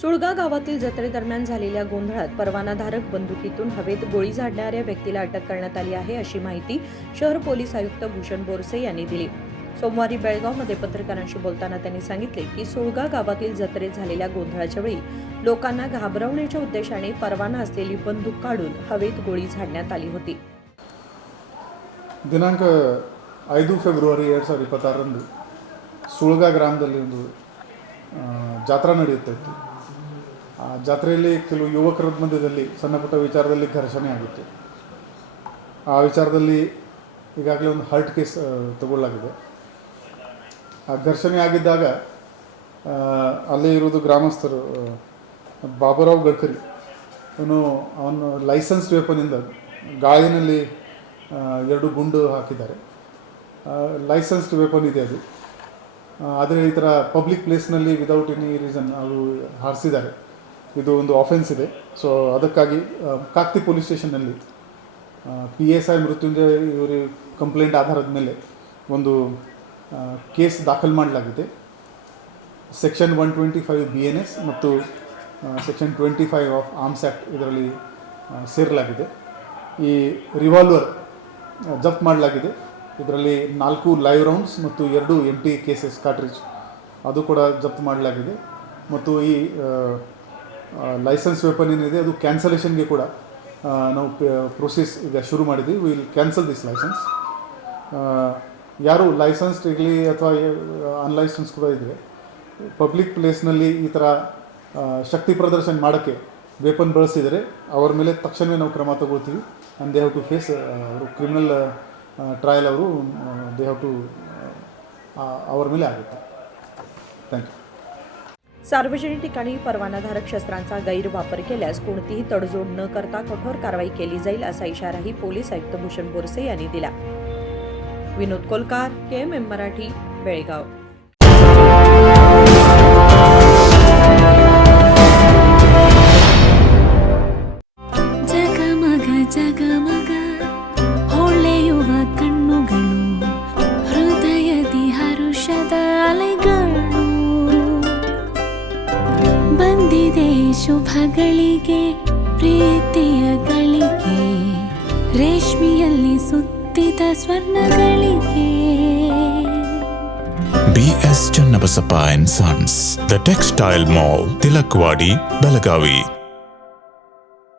सुळगा गावातील जत्रेदरम्यान झालेल्या गोंधळात परवानाधारक बंदुकीतून हवेत गोळी झाडणाऱ्या व्यक्तीला अटक करण्यात आली आहे, अशी माहिती शहर पोलीस आयुक्त भूषण बोरसे यांनी दिली. सोमवारी बेळगावमध्ये पत्रकारांशी बोलताना त्यांनी सांगितले की सुळगा गावातील जत्रेत झालेल्या गोंधळाच्या वेळी लोकांना घाबरवण्याच्या उद्देशाने परवाना असलेली बंदूक काढून हवेत गोळी झाडण्यात आली होती. ದಿನಾಂಕ 5 ಫೆಬ್ರವರಿ 2026ರಂದು ಸುಳ್ಗ ಗ್ರಾಮದಲ್ಲಿ ಒಂದು ಜಾತ್ರಾ ನಡೆಯುತ್ತಿತ್ತು. ಆ ಜಾತ್ರೆಯಲ್ಲಿ ಕೆಲವು ಯುವಕರ ಮಧ್ಯದಲ್ಲಿ ಸಣ್ಣ ಪುಟ್ಟ ವಿಚಾರದಲ್ಲಿ ಘರ್ಷಣೆ ಆಗಿತ್ತು. ಆ ವಿಚಾರದಲ್ಲಿ ಈಗಾಗಲೇ ಒಂದು ಹರ್ಟ್ ಕೇಸ್ ತಗೊಳ್ಳಲಾಗಿದೆ. ಆ ಘರ್ಷಣೆ ಆಗಿದ್ದಾಗ ಅಲ್ಲೇ ಇರೋದು ಗ್ರಾಮಸ್ಥರು ಬಾಬುರಾವ್ ಗಡ್ಕರಿ ಅವನು ಲೈಸೆನ್ಸ್ಡ್ ವೆಪನಿಂದ ಗಾಳಿನಲ್ಲಿ 2 ಗುಂಡು ಹಾಕಿದ್ದಾರೆ. ಲೈಸೆನ್ಸ್ಡ್ ವೆಪನ್ ಇದೆ ಅದು. ಆದರೆ ಈ ಥರ ಪಬ್ಲಿಕ್ ಪ್ಲೇಸ್ನಲ್ಲಿ ವಿದೌಟ್ ಎನಿ ರೀಸನ್ ಅವರು ಹಾರಿಸಿದ್ದಾರೆ. ಇದು ಒಂದು ಆಫೆನ್ಸ್ ಇದೆ. ಸೊ ಅದಕ್ಕಾಗಿ ಕಾಕ್ತಿ ಪೊಲೀಸ್ ಸ್ಟೇಷನ್ನಲ್ಲಿ PSI ಮೃತ್ಯುಂಜಯ ಇವರ ಕಂಪ್ಲೇಂಟ್ ಆಧಾರದ ಮೇಲೆ ಒಂದು ಕೇಸ್ ದಾಖಲು ಮಾಡಲಾಗಿದೆ. ಸೆಕ್ಷನ್ 125 BNS ಮತ್ತು ಸೆಕ್ಷನ್ 25 ಆಫ್ ಆರ್ಮ್ಸ್ ಆ್ಯಕ್ಟ್ ಇದರಲ್ಲಿ ಸೇರಲಾಗಿದೆ. ಈ ರಿವಾಲ್ವರ್ ಜಪ್ತ್ ಮಾಡಲಾಗಿದೆ. ಇದರಲ್ಲಿ 4 ಲೈವ್ ರೌಂಡ್ಸ್ ಮತ್ತು 2 ಎಂಟಿ ಕೇಸಸ್ ಕಾರ್ಟ್ರಿಜ್ ಅದು ಕೂಡ ಜಪ್ತ್ ಮಾಡಲಾಗಿದೆ. ಮತ್ತು ಈ ಲೈಸೆನ್ಸ್ ವೆಪನ್ ಏನಿದೆ ಅದು ಕ್ಯಾನ್ಸಲೇಷನ್ಗೆ ಕೂಡ ನಾವು ಪ್ರೊಸೆಸ್ ಈಗ ಶುರು ಮಾಡಿದ್ವಿ. Will cancel this licence. ಯಾರು ಲೈಸೆನ್ಸ್ಡ್ ಇರಲಿ ಅಥವಾ ಅನ್ಲೈಸೆನ್ಸ್ ಕೂಡ ಇದ್ದರೆ ಪಬ್ಲಿಕ್ ಪ್ಲೇಸ್ನಲ್ಲಿ ಈ ಥರ ಶಕ್ತಿ ಪ್ರದರ್ಶನ ಮಾಡೋಕ್ಕೆ ವೆಪನ್ ಬಳಸಿದರೆ ಅವರ ಮೇಲೆ ತಕ್ಷಣವೇ ನಾವು ಕ್ರಮ ತಗೊಳ್ತೀವಿ. And they have to face ಅವರು criminal trial they have to ಅವರ ಮೇಲೆ ಆಗುತ್ತೆ. Thank you. सार्वजनिक ठिकाणी परवानाधारक शस्त्रांचा गैरवापर केल्यास कोणतीही तडजोड न करता कठोर कारवाई केली जाईल, असा इशाराही पोलीस आयुक्त भूषण बोरसे यांनी दिला. विनोद कोलकार, KMM मराठी, बेळगाव. ಬಂದಿದೆ ಶುಭಗಳಿಗೆ ಪ್ರೀತಿಯ ಗಳಿಗೆ, ರೇಷ್ಮೆಯಲ್ಲಿ ಸುತ್ತಿದ ಸ್ವರ್ಣಗಳಿಗೆ. BS Channabasappa and Sons, The Textile Mall, Tilakvadi, Belagavi.